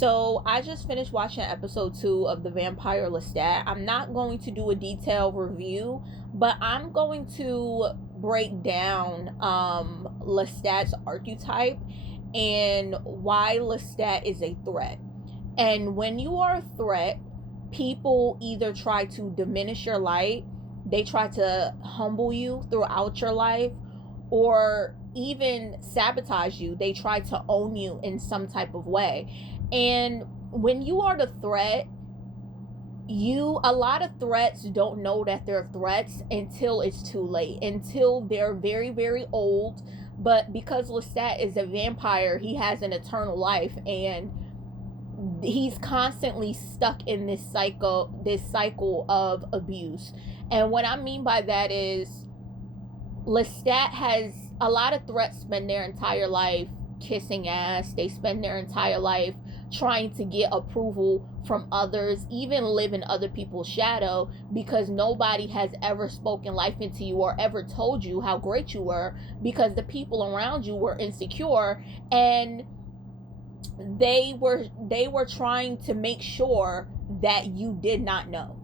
So I just finished watching episode 2 of The Vampire Lestat. I'm not going to do a detailed review, but I'm going to break down Lestat's archetype and why Lestat is a threat. And when you are a threat, people either try to diminish your light, they try to humble you throughout your life, or even sabotage you. They try to own you in some type of way. And when you are the threat, a lot of threats don't know that they're threats until it's too late, until they're very, very old. But because Lestat is a vampire, he has an eternal life, and he's constantly stuck in this cycle of abuse. And what I mean by that is, Lestat has a lot of threats spend their entire life kissing ass. They spend their entire life trying to get approval from others, even live in other people's shadow, because nobody has ever spoken life into you or ever told you how great you were, because the people around you were insecure, and they were trying to make sure that you did not know,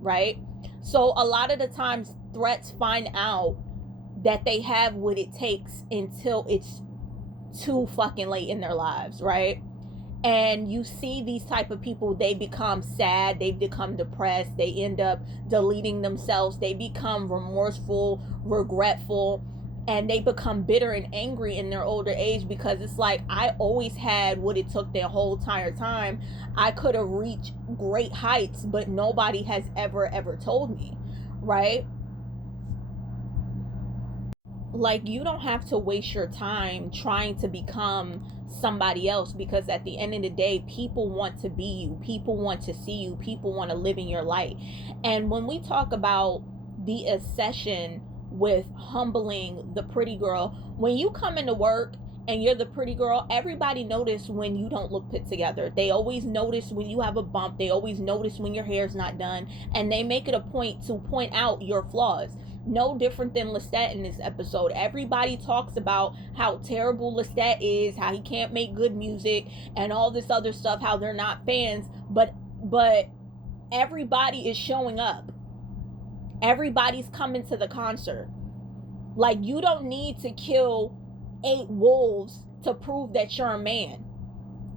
right? So a lot of the times threats find out that they have what it takes until it's too fucking late in their lives, right? And you see these type of people, they become sad, they become depressed, they end up deleting themselves, they become remorseful, regretful, and they become bitter and angry in their older age, because it's like, I always had what it took their whole entire time. I could have reached great heights, but nobody has ever told me, right? Like, you don't have to waste your time trying to become somebody else, because at the end of the day, people want to be you, people want to see you, people want to live in your light. And when we talk about the obsession with humbling the pretty girl, when you come into work and you're the pretty girl, everybody notice when you don't look put together. They always notice when you have a bump, they always notice when your hair's not done, and they make it a point to point out your flaws. No different than Lestat in this episode. Everybody talks about how terrible Lestat is, how he can't make good music, and all this other stuff, how they're not fans, but everybody is showing up. Everybody's coming to the concert. Like, you don't need to kill 8 wolves to prove that you're a man,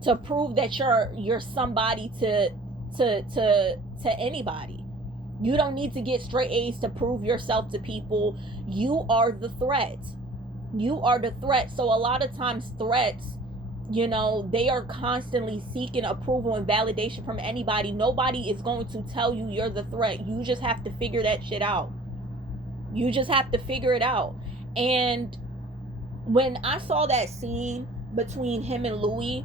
to prove that you're somebody to anybody. You don't need to get straight A's to prove yourself to people. You are the threat. You are the threat. So a lot of times threats, they are constantly seeking approval and validation from anybody. Nobody is going to tell you you're the threat. You just have to figure that shit out. You just have to figure it out. And when I saw that scene between him and Louis,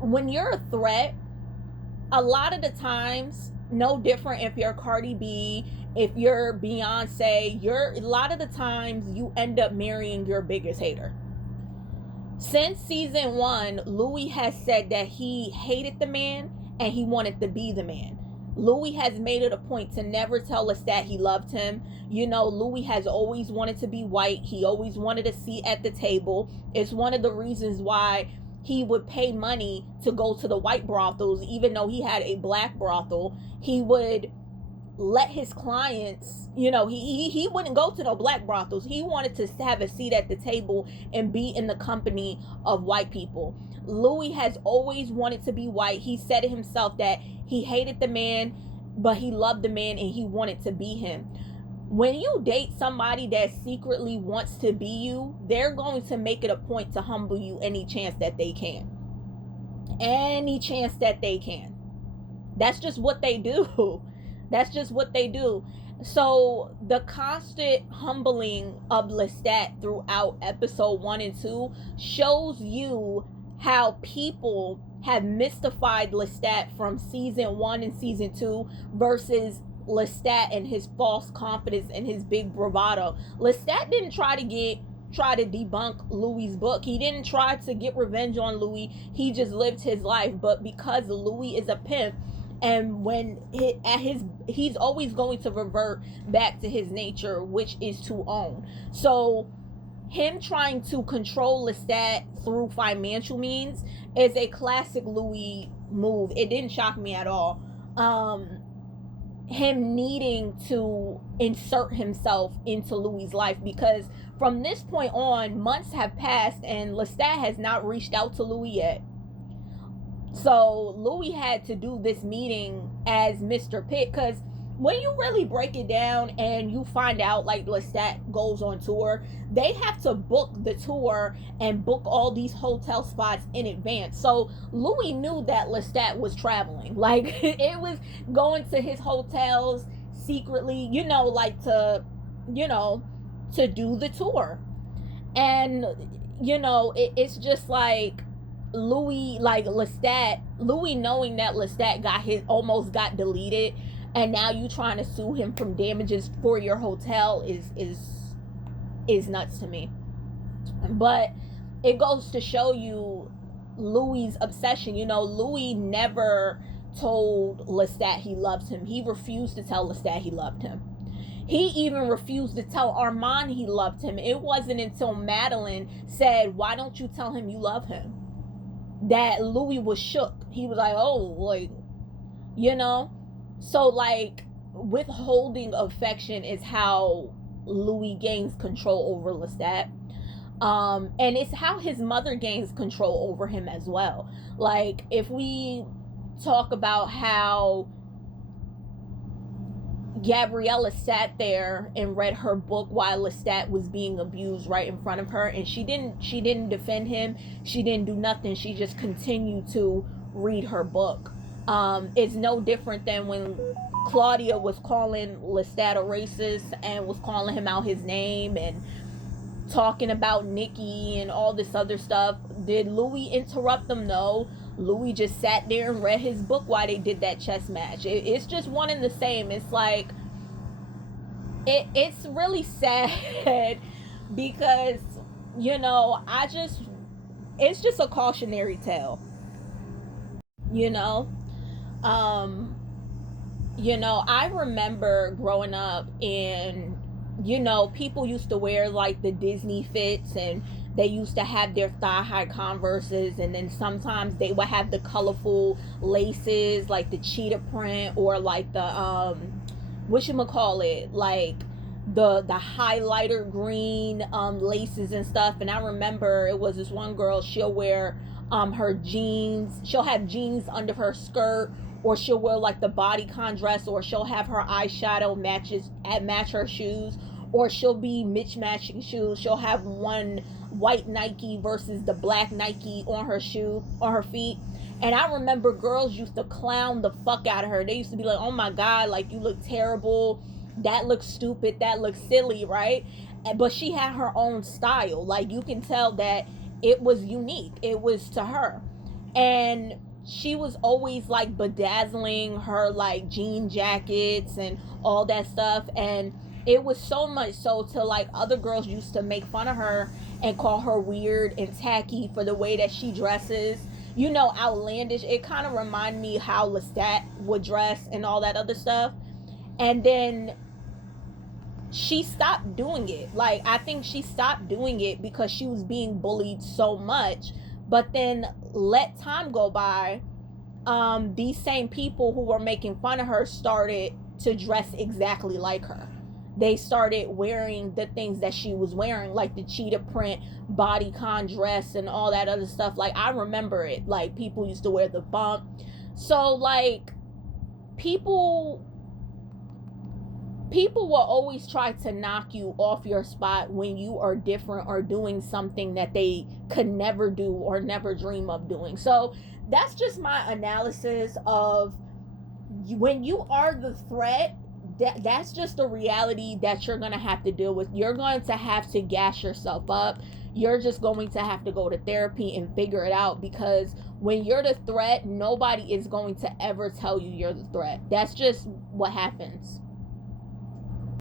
when you're a threat, a lot of the times, no different if you're Cardi B, if you're Beyonce, a lot of the times you end up marrying your biggest hater. Since season 1, Louis has said that he hated the man and he wanted to be the man. Louis has made it a point to never tell us that he loved him. Louis has always wanted to be white. He always wanted a seat at the table. It's one of the reasons why he would pay money to go to the white brothels, even though he had a black brothel. He would let his clients, he wouldn't go to no black brothels. He wanted to have a seat at the table and be in the company of white people. Louis has always wanted to be white. He said it himself that he hated the man, but he loved the man and he wanted to be him. When you date somebody that secretly wants to be you, they're going to make it a point to humble you any chance that they can. Any chance that they can. That's just what they do. That's just what they do. So the constant humbling of Lestat throughout episode 1 and 2 shows you how people have mystified Lestat from season 1 and season 2 versus Lestat and his false confidence and his big bravado. Lestat didn't try to debunk Louis' book. He didn't try to get revenge on Louis. He just lived his life. But because Louis is a pimp, and when he's always going to revert back to his nature, which is to own. So him trying to control Lestat through financial means is a classic Louis move. It didn't shock me at all. Him needing to insert himself into Louis's life, because from this point on, months have passed and Lestat has not reached out to Louis yet. So Louis had to do this meeting as Mr. Pitt, because when you really break it down and you find out like Lestat goes on tour, they have to book the tour and book all these hotel spots in advance. So Louis knew that Lestat was traveling. Like it was going to his hotels secretly, like to do the tour. And it's just like Louis knowing that Lestat almost got deleted, and now you trying to sue him from damages for your hotel is nuts to me. But it goes to show you Louis's obsession. Louis never told Lestat he loves him. He refused to tell Lestat he loved him. He even refused to tell Armand he loved him. It wasn't until Madeline said, "Why don't you tell him you love him?" that Louis was shook. He was like, "Oh, like, So, like, withholding affection is how Louis gains control over Lestat. And it's how his mother gains control over him as well. Like, if we talk about how Gabriella sat there and read her book while Lestat was being abused right in front of her, and she didn't defend him, she didn't do nothing, she just continued to read her book. It's no different than when Claudia was calling Lestat a racist and was calling him out his name and talking about Nikki and all this other stuff. Did Louis interrupt them? No. Louis just sat there and read his book while they did that chess match. It's just one and the same. It's like, it's really sad because, it's just a cautionary tale. I remember growing up and, people used to wear like the Disney fits, and they used to have their thigh-high Converses, and then sometimes they would have the colorful laces, like the cheetah print, or like the like the highlighter green laces and stuff. And I remember it was this one girl, she'll wear her jeans, she'll have jeans under her skirt, or she'll wear like the bodycon dress, or she'll have her eyeshadow match her shoes, or she'll be matching shoes. She'll have one white Nike versus the black Nike on her feet. And I remember girls used to clown the fuck out of her. They used to be like, "Oh my God, like, you look terrible. That looks stupid. That looks silly," right? But she had her own style. Like, you can tell that it was unique. It was to her. And she was always like bedazzling her like jean jackets and all that stuff. And it was so much so to like other girls used to make fun of her and call her weird and tacky for the way that she dresses, outlandish. It kind of reminded me how Lestat would dress and all that other stuff. And then she stopped doing it. Like, I think she stopped doing it because she was being bullied so much. But then let time go by, these same people who were making fun of her started to dress exactly like her. They started wearing the things that she was wearing, like the cheetah print bodycon dress and all that other stuff. Like, I remember it. Like, people used to wear the bump. So, like, people will always try to knock you off your spot when you are different or doing something that they could never do or never dream of doing. So that's just my analysis of when you are the threat. That's just a reality that you're going to have to deal with. You're going to have to gas yourself up. You're just going to have to go to therapy and figure it out, because when you're the threat, nobody is going to ever tell you you're the threat. That's just what happens.